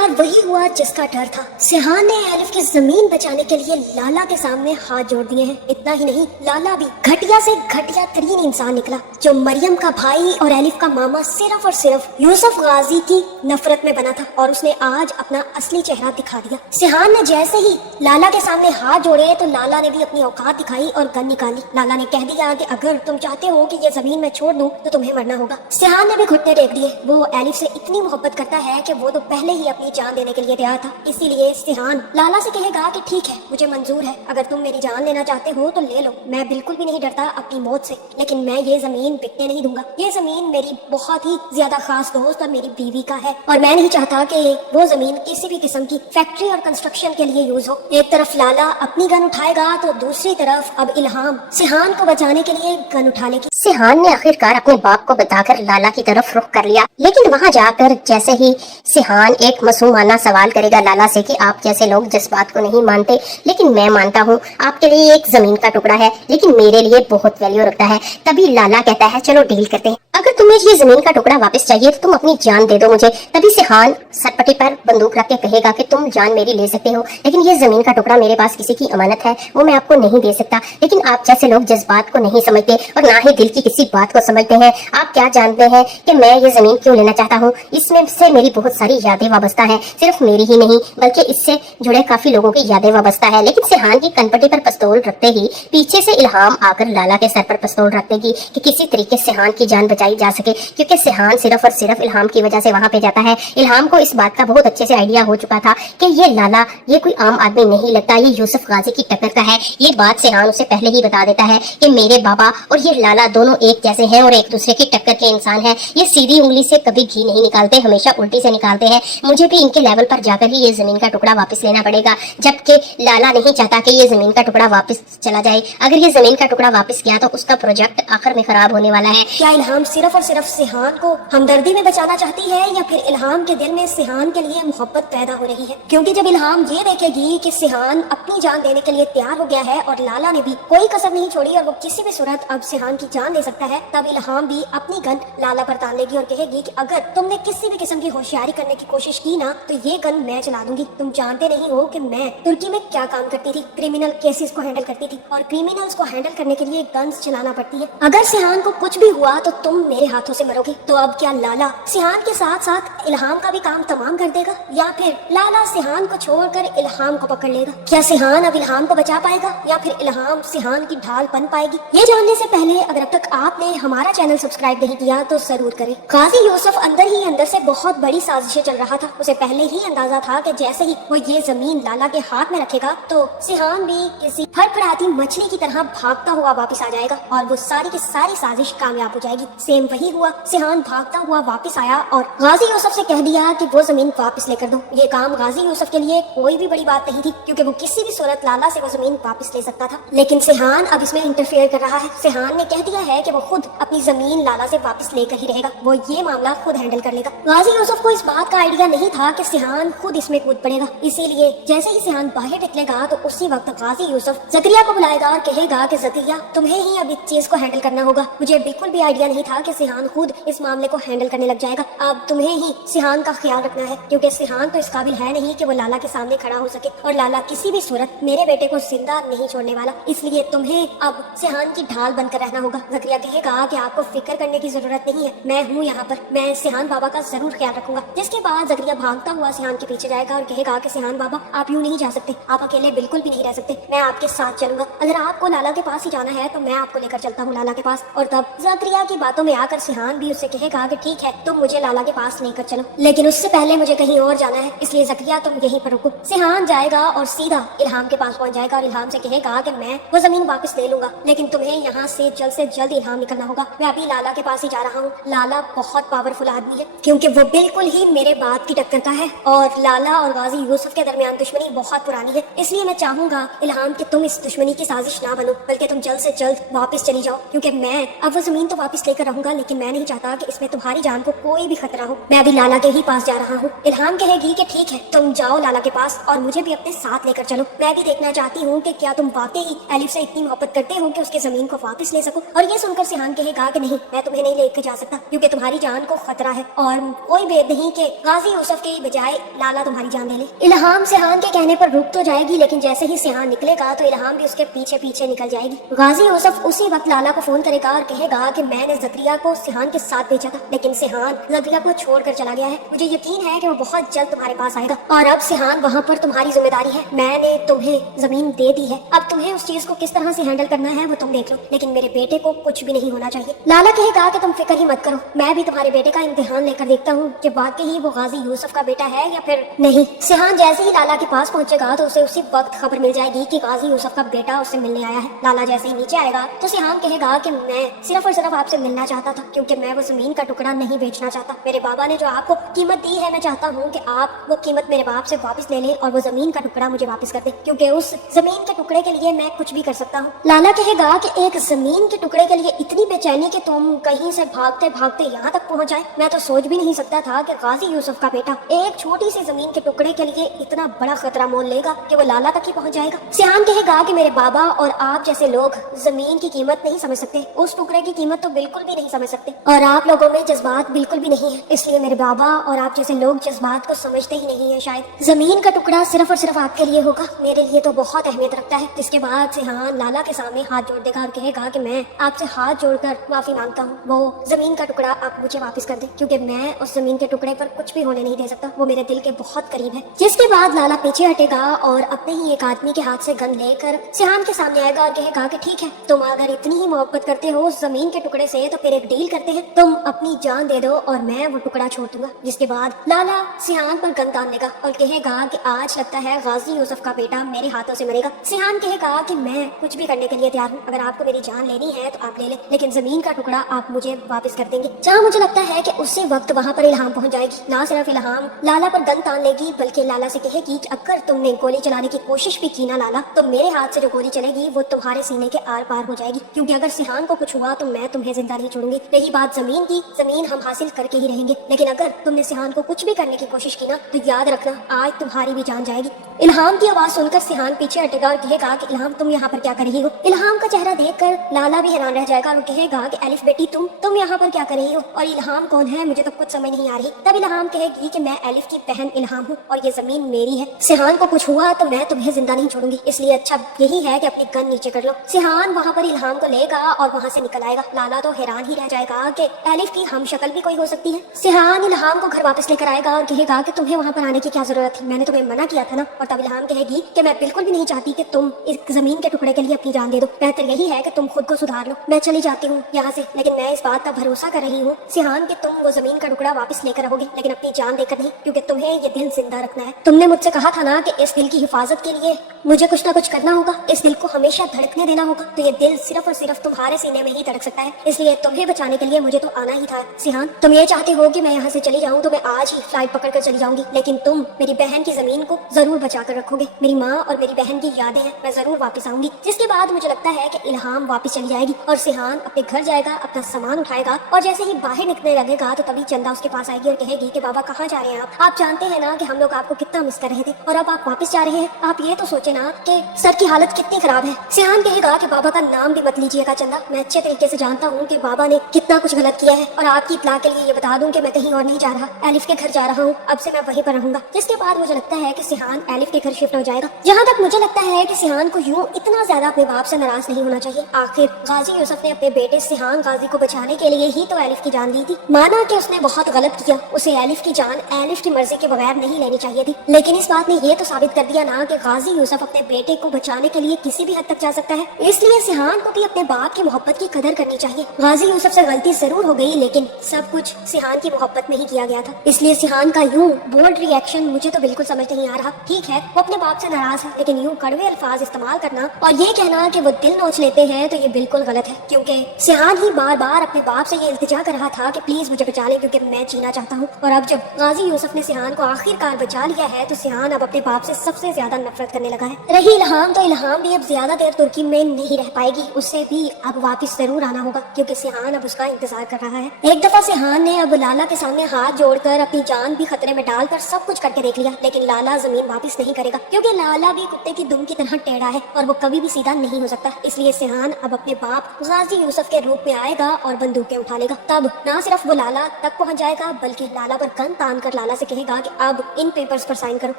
आखिरकार वही हुआ जिसका डर था। सिहान ने एलिफ की जमीन बचाने के लिए लाला के सामने हाथ जोड़ दिए हैं। इतना ही नहीं, लाला भी घटिया से घटिया तरीन इंसान निकला, जो मरियम का भाई और एलिफ का मामा सिर्फ और सिर्फ यूसुफ गाजी की नफरत में बना था, और उसने आज अपना असली चेहरा दिखा दिया। सिहान ने जैसे ही लाला के सामने हाथ जोड़े तो लाला ने भी अपनी औकात दिखाई और गन निकाली। लाला ने कह दिया कि अगर तुम चाहते हो कि ये जमीन मैं छोड़ दूं तो तुम्हें मरना होगा। सिहान ने भी घुटने टेक दिए। वो एलिफ से इतनी मोहब्बत करता है कि वो तो पहले ही अपनी जान देने के लिए तैयार था। इसीलिए सिहान लाला से कहेगा कि ठीक है, मुझे मंजूर है, अगर तुम मेरी जान लेना चाहते हो तो ले लो, मैं बिल्कुल भी नहीं डरता अपनी मौत से, लेकिन मैं ये जमीन बिकने नहीं दूंगा। ये जमीन मेरी बहुत ही ज्यादा खास दोस्त और मेरी बीवी का है, और मैं नहीं चाहता कि वो जमीन किसी भी किस्म की फैक्ट्री और कंस्ट्रक्शन के लिए यूज हो। एक तरफ लाला अपनी गन उठाएगा तो दूसरी तरफ अब इल्हाम सिहान को बचाने के लिए गन उठा लेगी। सिहान ने आखिरकार अपने बाप को बताकर लाला की तरफ रुख कर लिया, लेकिन वहां जाकर जैसे ही सिहान एक मासूमाना सवाल करेगा लाला से कि आप जैसे लोग जिस बात को नहीं मानते लेकिन मैं मानता हूँ, आपके लिए एक जमीन का टुकड़ा है लेकिन मेरे लिए बहुत वैल्यू रखता है, तभी लाला कहता है चलो डील करते हैं, अगर तुम्हें ये जमीन का टुकड़ा वापस चाहिए तो तुम अपनी जान दे दो मुझे। तभी सिहान सटपटी पर बंदूक रख के कहेगा कि तुम जान मेरी ले सकते हो, लेकिन ये जमीन का टुकड़ा मेरे पास किसी की अमानत है, वो मैं आपको नहीं दे सकता। लेकिन आप जैसे लोग जिस बात को नहीं समझते और ना ही दिल की किसी बात को समझते हैं, आप क्या जानते हैं कि मैं ये जमीन क्यों लेना चाहता हूँ? इसमें से मेरी बहुत सारी यादें वाबस्ता है, सिर्फ मेरी ही नहीं बल्कि इससे जुड़े काफी लोगों की यादें वाबस्ता है। लेकिन सिहान की कनपटी पर पिस्तौल रखते ही पीछे से इल्हाम आकर लाला के सर पर पिस्तौल रख देगी कि किसी तरीके से सिहान की जान बचाई जा सके, क्योंकि सिहान सिर्फ और सिर्फ इल्हाम की वजह से वहां पे जाता है। इल्हाम को इस बात का बहुत अच्छे से आइडिया हो चुका था कि ये लाला ये कोई आम आदमी नहीं लगता, ये यूसुफ गाजी की टक्कर का है। ये बात सिहान उसे पहले ही बता देता है कि मेरे बाबा और ये लाला दोनों एक जैसे हैं और एक दूसरे की टक्कर के इंसान हैं। ये सीधी उंगली से कभी घी नहीं निकालते, हमेशा उल्टी से निकालते हैं। मुझे भी इनके लेवल पर जाकर ही ये जमीन का टुकड़ा वापस लेना पड़ेगा, जबकि लाला नहीं चाहता कि ये जमीन का टुकड़ा वापस चला जाए। अगर ये जमीन का टुकड़ा वापस गया तो उसका प्रोजेक्ट आखिर में खराब होने वाला है। क्या इल्हाम सिर्फ और सिर्फ सिहान को हमदर्दी में बचाना चाहती है, या फिर इल्हाम के दिल में सिहान के लिए मोहब्बत पैदा हो रही है? क्योंकि जब इल्हाम ये देखेगी कि सिहान अपनी जान देने के लिए तैयार हो गया है और लाला ने भी कोई कसर नहीं छोड़ी और वो किसी भी सूरत अब सिहान की जान ले सकता है, तब इल्हाम भी अपनी गन लाला पर तान लेगी और कहेगी कि अगर तुमने किसी भी किस्म की होशियारी करने की कोशिश की ना तो ये गन मैं चला दूंगी। तुम जानते नहीं हो कि मैं तुर्की में क्या काम करती थी, क्रिमिनल केसेस को हैंडल करती थी, और क्रिमिनल्स को हैंडल करने के लिए गन्स चलाना पड़ती है। अगर सिहान को कुछ भी हुआ तो तुम मेरे हाथों से मरोगे। तो अब क्या लाला सिहान के साथ साथ इल्हाम का भी काम तमाम कर देगा, या फिर लाला सिहान को छोड़कर इल्हाम को पकड़ लेगा? क्या सिहान अब इल्हाम को बचा पाएगा, या फिर इल्हाम सिहान की ढाल बन पाएगी? ये जानने से पहले अगर अब तक आपने हमारा चैनल सब्सक्राइब नहीं किया तो जरूर करें। गाजी यूसुफ अंदर ही अंदर से बहुत बड़ी साजिशें चल रहा था। उसे पहले ही अंदाजा था कि जैसे ही वो ये जमीन लाला के हाथ में रखेगा तो सिहान भी किसी फड़फड़ाती मछली की तरह भागता हुआ वापस आ जाएगा और वो सारी की सारी साजिश कामयाब हो जाएगी। सेम वही हुआ, सिहान भागता हुआ वापस आया और गाजी यूसुफ से कह दिया कि वो जमीन वापस लेकर दो। ये काम गाजी यूसुफ के लिए कोई भी बड़ी बात नहीं थी, क्योंकि वो किसी भी सूरत लाला से वो जमीन वापस ले सकता था। लेकिन सिहान अब इसमें इंटरफेयर कर रहा है। सिहान ने कह दिया है कि वो खुद अपनी जमीन लाला से वापस लेकर ही रहेगा, वो ये मामला खुद हैंडल कर लेगा। गाजी यूसुफ को इस बात का आइडिया नहीं था कि सिहान खुद इसमें कूद पड़ेगा, इसीलिए जैसे ही सिहान बाहर निकलेगा तो उसी वक्त गाजी यूसुफ जकरिया को बुलाएगा और कहेगा कि जकरिया तुम्हें ही अब इस चीज को हैंडल करना होगा। मुझे बिल्कुल भी आइडिया नहीं था कि सिहान खुद इस मामले को हैंडल करने लग जाएगा। अब तुम्हें ही सिहान का ख्याल रखना है, क्योंकि सिहान तो इस काबिल है नहीं कि वो लाला के सामने खड़ा हो सके, और लाला किसी भी सूरत मेरे बेटे को जिंदा नहीं छोड़ने वाला, इसलिए तुम्हें अब सिहान की ढाल बनकर रहना होगा। जकरिया कहेगा कि आपको फिक्र करने की जरूरत नहीं है, मैं हूँ यहाँ पर, मैं सिहान बाबा का जरूर ख्याल रखूंगा। जिसके बाद जकरिया भागता हुआ सिहान के पीछे जाएगा और कहेगा कि सिहान बाबा आप यूं नहीं जा सकते, आप अकेले बिल्कुल भी नहीं रह सकते, मैं आपके साथ चलूंगा। अगर आपको लाला के पास ही जाना है तो मैं आपको लेकर चलता हूँ लाला के पास। और तब जकरिया की बातों में आकर सिहान भी उससे कहेगा कि ठीक है तुम मुझे लाला के पास लेकर चलो, लेकिन उससे पहले मुझे कहीं और जाना है, इसलिए जकरिया तुम यहीं पर रुको। सिहान जाएगा और सीधा इल्हाम के पास पहुंच जाएगा और इल्हाम से कहेगा कि मैं वो जमीन वापस ले लूंगा, लेकिन तुम्हें यहाँ से जल्द इल्हाम निकलना होगा। मैं अभी लाला के पास ही जा रहा हूँ। लाला बहुत पावरफुल आदमी है, क्योंकि वो बिल्कुल ही मेरे बाप की टक्कर का है, और लाला और गाजी यूसुफ के दरमियान दुश्मनी बहुत पुरानी है। इसलिए मैं चाहूंगा इल्हाम कि तुम इस दुश्मनी की साजिश ना बनो, बल्कि तुम जल्द से जल्द वापस चली जाओ, क्योंकि मैं अब वो जमीन तो वापस लेकर रहूंगा رہوں گا, لیکن میں نہیں چاہتا کہ اس میں تمہاری جان کو کوئی بھی خطرہ ہو. میں ابھی لالا کے ہی پاس جا رہا ہوں. الہام کہے گی کہ ٹھیک ہے تم جاؤ لالا کے پاس اور مجھے بھی اپنے ساتھ لے کر چلو. میں بھی دیکھنا چاہتی ہوں کہ کیا تم واقعی الف سے اتنی محبت کرتے ہو کہ اس کی زمین کو واپس لے سکو. اور یہ سن کر سیحان کہے گا کہ نہیں, میں تمہیں نہیں لے کے جا سکتا کیونکہ تمہاری جان کو خطرہ ہے اور کوئی بید نہیں کہ غازی یوسف کے بجائے لالا تمہاری جان لے لے. الہام سیحان کے کہنے پر رک تو جائے گی, لیکن جیسے ہی سیحان نکلے گا تو الہام بھی اس کے پیچھے پیچھے نکل جائے گی. غازی یوسف اسی وقت لالا کو فون کرے گا اور کہے گا کہ میں نے زکریا کو سیحان کے ساتھ بھیجا تھا, لیکن سیحان زکریا کو چھوڑ کر چلا گیا ہے. مجھے یقین ہے کہ وہ بہت جلد تمہارے پاس آئے گا اور اب سیحان وہاں پر تمہاری ذمہ داری ہے. میں نے تمہیں زمین دے دی ہے, اب تمہیں اس چیز کو کس طرح سے ہینڈل کرنا ہے وہ تم دیکھ لو, لیکن میرے بیٹے کو کچھ بھی نہیں ہونا چاہیے. لالا کہے گا کہ تم فکر ہی مت کرو, میں بھی تمہارے بیٹے کا امتحان لے کر دیکھتا ہوں کہ واقعی وہ غازی یوسف کا بیٹا ہے یا پھر نہیں. سیحان جیسے ہی لالا کے پاس پہنچے گا تو اسے اسی وقت خبر مل جائے گی کہ غازی یوسف کا بیٹا اس سے ملنے آیا ہے. لالا جیسے ہی نیچے آئے گا تو سیحان کہے گا کہ میں صرف اور صرف آپ سے ملنا چاہتا تھا کیونکہ میں وہ زمین کا ٹکڑا نہیں بیچنا چاہتا. میرے بابا نے جو آپ کو قیمت دی ہے, میں چاہتا ہوں کہ آپ وہ قیمت میرے باپ سے واپس لے لیں اور وہ زمین کا ٹکڑا مجھے واپس کر دیں, کیونکہ اس زمین کے ٹکڑے کے لیے میں کچھ بھی کر سکتا ہوں. لالا کہے گا کہ ایک زمین کے ٹکڑے کے لیے اتنی بے چینی کہ تم کہیں سے بھاگتے بھاگتے یہاں تک پہنچ جائے, میں تو سوچ بھی نہیں سکتا تھا کہ غازی یوسف کا بیٹا ایک چھوٹی سی زمین کے ٹکڑے کے لیے اتنا بڑا خطرہ مول لے گا کہ وہ لالا تک ہی پہنچ جائے گا. سیحان کہے گا کہ میرے بابا اور آپ جیسے لوگ زمین کی قیمت نہیں سمجھ سکتے, اس ٹکڑے کی قیمت تو بالکل بھی نہیں سمجھ سکتے, اور آپ لوگوں میں جذبات بالکل بھی نہیں ہے, اس لیے میرے بابا اور آپ جیسے لوگ جذبات کو سمجھتے ہی نہیں ہیں. شاید زمین کا ٹکڑا صرف اور صرف آپ کے لیے ہوگا, میرے لیے تو بہت اہمیت رکھتا ہے. اس کے بعد سیحان لالا کے سامنے ہاتھ جوڑ دے گا اور کہے گا کہ میں آپ سے ہاتھ جوڑ کر معافی مانگتا ہوں, وہ زمین کا ٹکڑا آپ مجھے واپس کر دیں کیونکہ میں اس زمین کے ٹکڑے پر کچھ بھی ہونے نہیں دے سکتا, وہ میرے دل کے بہت قریب ہے. جس کے بعد لالا پیچھے ہٹے گا اور اپنے ہی ایک آدمی کے ہاتھ سے گن لے کر سیحان کے سامنے آئے گا اور کہے گا کہ ٹھیک ہے, تم اگر اتنی ہی محبت کرتے ہو اس زمین کے ٹکڑے سے تو پھر ایک ڈیل کرتے ہیں, تم اپنی جان دے دو اور میں وہ ٹکڑا چھوڑ دوں گا. جس کے بعد لالا سیحان پر گن تان لے گا اور کہے گا کہ آج لگتا ہے غازی یوسف کا بیٹا میرے ہاتھوں سے مرے گا. سیحان کہے گا کہ میں کچھ بھی کرنے کے لیے تیار ہوں, اگر آپ کو میری جان لینی ہے تو آپ لے لیں, لیکن زمین کا ٹکڑا آپ مجھے واپس کر دیں گے. جہاں مجھے لگتا ہے کہ اسی وقت وہاں پر الہام پہنچ جائے گی. نہ صرف الہام لالا پر گن تان لے گی بلکہ لالا سے کہے گی کہ اگر تم نے گولی چلانے کی کوشش بھی کی نا لالا, تو میرے ہاتھ سے جو گولی چلے گی وہ تمہارے سینے کے آر پار ہو جائے گی, کیونکہ اگر سیحان کو کچھ ہوا تو میں تمہیں زندہ نہیں چھوڑوں گی. رہی بات زمین کی, زمین ہم حاصل کر کے ہی رہیں گے, لیکن اگر تم نے سیحان کو کچھ بھی کرنے کی کوشش کی نا تو یاد رکھنا آج تمہاری بھی جان جائے گی. الہام کی آواز سن کر سیحان پیچھے ہٹے گا اور کہے گا کہ الہام تم یہاں پر کیا کر رہی ہو. الہام کا چہرہ دیکھ کر لالا بھی حیران رہ جائے گا اور کہے گا کہ الف بیٹی تم یہاں پر کیا کر رہی ہو, اور الہام کون ہے مجھے تو کچھ سمجھ نہیں آ رہی. تب الہام کہے گی کہ میں الف کی بہن الہام ہوں اور یہ زمین میری ہے. سیحان کو کچھ ہوا تو میں تمہیں زندہ نہیں چھوڑوں گی, اس لیے اچھا یہی ہے کہ اپنی گن نیچے کر لو. سیحان وہاں پر الہام کو لے گا اور وہاں سے نکل آئے گا. لالا تو حیران ہی رہ جائے گا کہ الف کی ہم شکل بھی کوئی ہو سکتی ہے. سیحان الہام کو گھر واپس لے کر آئے گا اور کہے گا کہ تمہیں وہاں پر آنے کی کیا ضرورت تھی, میں نے تمہیں منع کیا تھا نا. اور تب الہام کہے گی کہ میں بالکل بھی نہیں چاہتی کہ تم اس زمین کے ٹکڑے کے لیے اپنی جان دے دو, بہتر یہی ہے کہ تم خود کو سدھار لو. میں چلی جاتی ہوں یہاں سے, لیکن میں اس بات کا بھروسہ کر رہی ہوں سیحان کہ تم وہ زمین کا ٹکڑا واپس لے کر رہو گے, لیکن اپنی جان دے کر نہیں, کیونکہ تمہیں یہ دل زندہ رکھنا ہے. تم نے مجھ سے کہا تھا نا کہ اس دل کی حفاظت کے لیے مجھے کچھ نہ کچھ کرنا ہوگا, اس دل کو ہمیشہ دھڑکنے دینا ہوگا, تو یہ دل صرف اور صرف تمہارے سینے میں ہی دھڑک سکتا ہے, اس لیے تمہیں بچانے کے لیے مجھے تو آنا ہی تھا. سیحان تم یہ چاہتے ہو کہ میں یہاں سے چلی جاؤں تو میں آج ہی فلائٹ پکڑ کر چلی جاؤں گی, لیکن تم میری بہن کی زمین کو ضرور بچا کر رکھو گے. میری ماں اور میری بہن کی یادیں ہیں, میں ضرور واپس آؤں گی. جس کے بعد مجھے لگتا ہے کہ الہام واپس چلی جائے گی اور سیحان اپنے گھر جائے گا, اپنا سامان اٹھائے گا اور جیسے ہی باہر نکلنے لگے گا تو تبھی چندا اس کے پاس آئے گی اور کہے گی کہ بابا کہاں جا رہے ہیں آپ جانتے ہیں نا کہ ہم لوگ آپ کو کتنا مس کر رہے تھے اور اب آپ واپس جا رہے ہیں. آپ یہ تو سوچے نا کہ سر کی حالت کتنی خراب ہے. سیحان کہے گا کہ بابا کا نام بھی مت لیجیے گا چندا, میں اچھے طریقے سے جانتا ہوں کہ بابا نے کتنا کچھ غلط کیا ہے, اور آپ کی اطلاع کے لیے یہ بتا دوں کہ میں کہیں اور نہیں جا رہا, الف کے گھر جا رہا ہوں, اب سے میں وہیں پر رہوں گا. جس کے بعد مجھے لگتا ہے کہ سیحان الف کے گھر شفٹ ہو جائے گا. جہاں تک مجھے لگتا ہے کہ سیحان کو یوں اتنا زیادہ اپنے باپ سے ناراض نہیں ہونا چاہیے. آخر غازی یوسف نے اپنے بیٹے سیحان غازی کو بچانے کے لیے ہی تو الف کی جان دی تھی. مانا کہ اس نے بہت غلط کیا, اسے الف کی جان الف کی مرضی کے بغیر نہیں لینی چاہیے تھی, لیکن اس بات نے یہ تو ثابت کر دیا نا کہ غازی یوسف اپنے بیٹے کو بچانے کے لیے کسی بھی حد تک جا سکتا ہے. اس لیے سیحان کو بھی اپنے باپ کی محبت کی قدر کرنی چاہیے. غازی یوسف سے غلطی ضرور ہو گئی, لیکن سب کچھ سیحان کی محبت میں ہی کیا گیا تھا, اس لیے سیحان کا یوں بولڈ ری ایکشن مجھے تو بالکل سمجھ نہیں آ رہا. ٹھیک ہے وہ اپنے باپ سے ناراض ہے, لیکن یوں کڑوے الفاظ استعمال کرنا اور یہ کہنا کہ وہ دل نوچ لیتے ہیں تو یہ بالکل غلط ہے, کیونکہ سیحان ہی بار بار اپنے باپ سے یہ التجا کر رہا تھا کہ پلیز مجھے بچا لیں کیونکہ میں جینا چاہتا ہوں. اور اب جب غازی یوسف نے سیحان کو آخر کار بچا لیا ہے تو سیحان اب اپنے باپ سے سب سے زیادہ نفرت کرنے لگا ہے. رہی الہام تو الہام بھی اب زیادہ دیر ترکی میں نہیں رہ پائے گی, اسے بھی اب واپس ضرور آنا ہوگا, کیونکہ سیحان सिहान अब उसका इंतजार कर रहा है। एक दफा सिहान ने अब लाला के सामने हाथ जोड़कर अपनी जान भी खतरे में डालकर सब कुछ करके देख लिया, लेकिन लाला जमीन वापस नहीं करेगा, क्योंकि लाला भी कुत्ते की दुम की तरह टेढ़ा है और वो कभी भी सीधा नहीं हो सकता। इसलिए सिहान अब अपने बाप गाजी यूसुफ के रूप में आएगा और बंदूकें उठा लेगा। तब ना सिर्फ वो लाला तक पहुंच जाएगा, बल्कि लाला पर गन तान कर लाला से कहेगा कि अब इन पेपर्स पर साइन करो।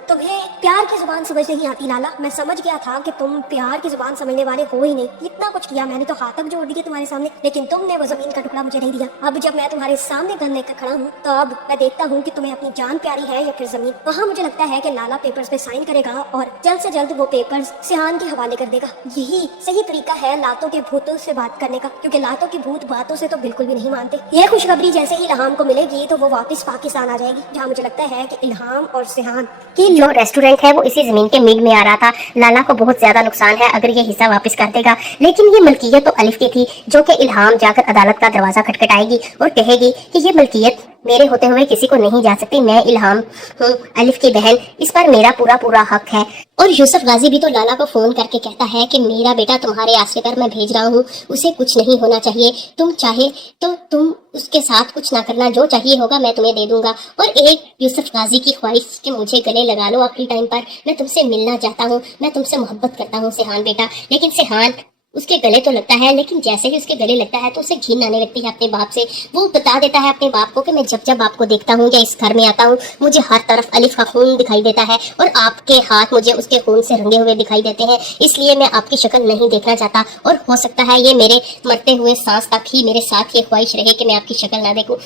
तुम्हें प्यार की जुबान समझ नहीं आती लाला, मैं समझ गया था कि तुम प्यार की जुबान समझने वाले हो ही नहीं। इतना कुछ किया मैंने, तो हाथ तक जोड़ दिए तुम्हारे सामने, लेकिन तुमने वो जमीन का टुकड़ा मुझे नहीं दिया। अब जब मैं तुम्हारे सामने गन लेकर खड़ा हूँ, तो अब मैं देखता हूँ कि तुम्हें अपनी जान प्यारी है या फिर जमीन। वहाँ मुझे लगता है कि लाला पेपर्स पे साइन करेगा और जल्द से जल्द वो पेपर्स सिहान के हवाले कर देगा। यही सही तरीका है लातों के भूतों से बात करने का, क्योंकि लातों के भूत बातों से तो बिल्कुल भी नहीं मानते। यह खुशखबरी जैसे ही इल्हाम को मिलेगी तो वो वापस पाकिस्तान आ जाएगी, जहाँ मुझे लगता है कि इल्हाम और सिहान कि जो रेस्टोरेंट है वो इसी जमीन के मिल में आ रहा था। लाला को बहुत ज्यादा नुकसान है अगर ये हिस्सा वापस कर देगा, लेकिन ये मलकियत तो अलिफ की थी, जो कि इल्हाम जाकर अदालत का दरवाजा खटखटाएगी और कहेगी कि ये मलकियत मेरे होते हुए किसी को नहीं जा सकती, मैं इल्हाम हूँ, अलिफ की बहन, इस पर मेरा पूरा हक है। और यूसुफ गाजी भी तो लाला को फोन करके कहता है कि मेरा बेटा तुम्हारे आश्रय पर मैं भेज रहा हूँ, उसे कुछ नहीं होना चाहिए, तुम चाहे तो तुम उसके साथ कुछ ना करना, जो चाहिए होगा मैं तुम्हें दे दूंगा। और एक यूसुफ गाजी की ख्वाहिश कि मुझे गले लगा लो आखिरी टाइम पर, मैं तुमसे मिलना चाहता हूँ, मैं तुमसे मोहब्बत करता हूँ सिहान बेटा। लेकिन सिहान उसके गले तो लगता है, लेकिन जैसे ही उसके गले लगता है तो उसे घिन आने लगती है अपने बाप से। वो बता देता है अपने बाप को कि मैं जब जब आपको देखता हूँ या इस घर में आता हूँ, मुझे हर तरफ अलिफ का खून दिखाई देता है और आपके हाथ मुझे उसके खून से रंगे हुए दिखाई देते हैं, इसलिए मैं आपकी शक्ल नहीं देखना चाहता। और हो सकता है ये मेरे मरते हुए सांस तक ही मेरे साथ ये ख्वाहिश रहे कि मैं आपकी शक्ल ना देखूं।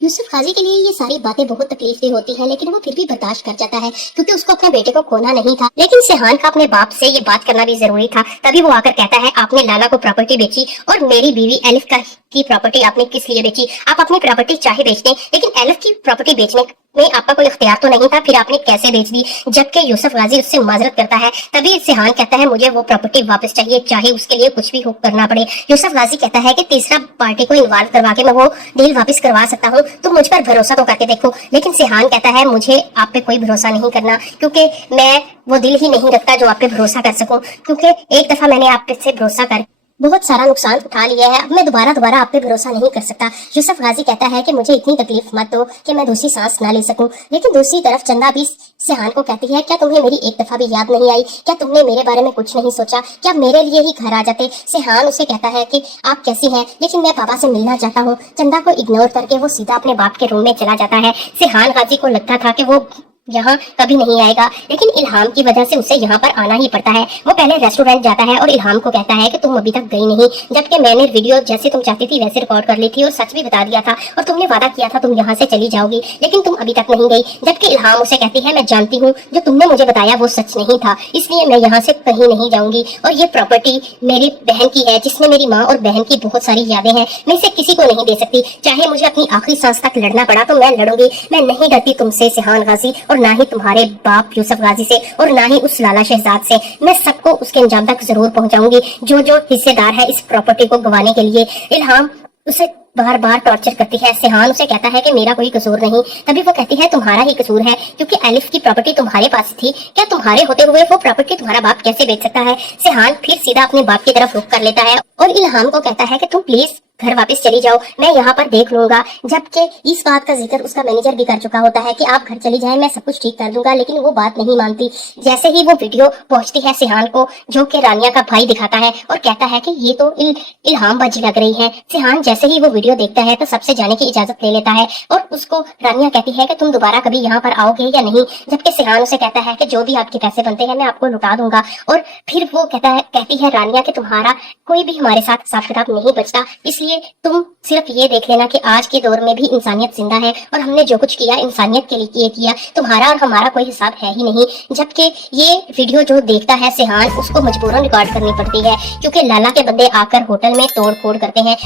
यूसुफ गाजी के लिए ये सारी बातें बहुत तकलीफदेह होती हैं, लेकिन वो फिर भी बर्दाश्त कर जाता है, क्योंकि उसको अपने बेटे को खोना नहीं था। लेकिन सिहान का अपने बाप से ये बात करना भी जरूरी था। तभी वो आकर कहता है, आपने लाला को प्रॉपर्टी बेची और मेरी बीवी एलिफ की प्रॉपर्टी आपने किस लिए बेची? आप अपनी प्रॉपर्टी चाहे बेच दें, लेकिन एलिफ की प्रॉपर्टी बेचने में आपका कोई इख्तियार तो नहीं था, फिर आपने कैसे बेच दी? जबकि यूसुफ गाजी उससे माजरत करता है। तभी सिहान कहता है, मुझे वो प्रॉपर्टी वापस चाहिए, चाहे उसके लिए कुछ भी हो करना पड़े। यूसुफ गाजी कहता है कि तीसरा पार्टी को इन्वॉल्व करवा के मैं वो डील वापस करवा सकता हूँ, तुम मुझ पर भरोसा तो करके देखो। लेकिन सिहान कहता है, मुझे आप पे कोई भरोसा नहीं करना, क्योंकि मैं वो दिल ही नहीं रखता जो आप पे भरोसा कर सकूं, क्योंकि एक दफा मैंने आप पे से भरोसा कर बहुत सारा नुकसान उठा लिया है, अब मैं दोबारा आप पे भरोसा नहीं कर सकता। यूसुफ गाजी कहता है कि मुझे इतनी तकलीफ मत दो कि मैं दूसरी सांस ना ले सकूं। लेकिन दूसरी तरफ चंदा भी सिहान को कहती है, क्या तुम्हें मेरी एक दफा भी याद नहीं आई? क्या तुमने मेरे बारे में कुछ नहीं सोचा? क्या मेरे लिए ही घर आ जाते? सिहान उसे कहता है कि आप कैसी हैं, लेकिन मैं पापा से मिलना चाहता हूँ। चंदा को इग्नोर करके वो सीधा अपने बाप के रूम में चला जाता है। सिहान गाजी को लगता था कि वो यहाँ कभी नहीं आएगा, लेकिन इल्हाम की वजह से उसे यहाँ पर आना ही पड़ता है। वो पहले रेस्टोरेंट जाता है और इल्हाम को कहता है कि तुम अभी तक गई नहीं, जबकि मैंने वीडियो जैसे तुम चाहती थी वैसे रिकॉर्ड कर ली थी और सच भी बता दिया था, और तुमने वादा किया था तुम यहाँ से चली जाओगी, लेकिन तुम अभी तक नहीं गई। जबकि इल्हाम उसे कहती है, मैं जानती हूँ जो तुमने मुझे बताया वो सच नहीं था, इसलिए मैं यहाँ से कहीं नहीं जाऊंगी, और ये प्रॉपर्टी मेरी बहन की है, जिसमें मेरी माँ और बहन की बहुत सारी यादें हैं। मैं इसे किसी को नहीं दे सकती, चाहे मुझे अपनी आखिरी सांस तक लड़ना पड़ा तो मैं लड़ूंगी। मैं नहीं डरती तुमसे सिहान गाजी, और ना ही तुम्हारे बाप यूसुफ गाजी से, और ना ही उस लाला शहजाद से। मैं सबको उसके अंजाम तक जरूर पहुंचाऊंगी जो जो हिस्सेदार है इस प्रॉपर्टी को गंवाने के लिए। इल्हाम उसे बार बार टॉर्चर करती है। सिहान उसे कहता है कि मेरा कोई कसूर नहीं। तभी वो कहती है, तुम्हारा ही कसूर है, क्योंकि एलिफ की प्रॉपर्टी तुम्हारे पास थी। क्या तुम्हारे होते हुए वो प्रॉपर्टी तुम्हारा बाप कैसे बेच सकता है? सिहान फिर सीधा अपने बाप की तरफ रुख कर लेता है और इल्हाम को कहता है कि तुम प्लीज घर वापस चली जाओ, मैं यहाँ पर देख लूंगा। जबकि इस बात का जिक्र उसका मैनेजर भी कर चुका होता है कि आप घर चली जाएं, मैं सब कुछ ठीक कर दूंगा, लेकिन वो बात नहीं मानती। जैसे ही वो वीडियो पहुंचती है सिहान को, जो कि रानिया का भाई दिखाता है और कहता है कि ये तो इल्हाम बाजी लग रही है। सिहान जैसे ही वो वीडियो देखता है तो सबसे जाने की इजाजत ले लेता है और उसको रानिया कहती है कि तुम दोबारा कभी यहाँ पर आओगे या नहीं। जबकि सिहान उसे कहता है कि जो भी आपके पैसे बनते हैं मैं आपको लुटा दूंगा। और फिर वो कहती है रानिया कि तुम्हारा कोई भी हमारे साथ हिसाब किताब नहीं बचता, इसलिए तुम सिर्फ ये देख लेना कि आज के दौर में भी इंसानियत जिंदा है और हमने जो कुछ किया इंसानियत के लिए किया, तुम्हारा और हमारा कोई हिसाब है ही नहीं। जबकि ये वीडियो जो देखता है सिहान, उसको मजबूरन रिकॉर्ड करनी पड़ती है, क्योंकि लाला के बंदे आकर होटल में तोड़ फोड़ करते हैं।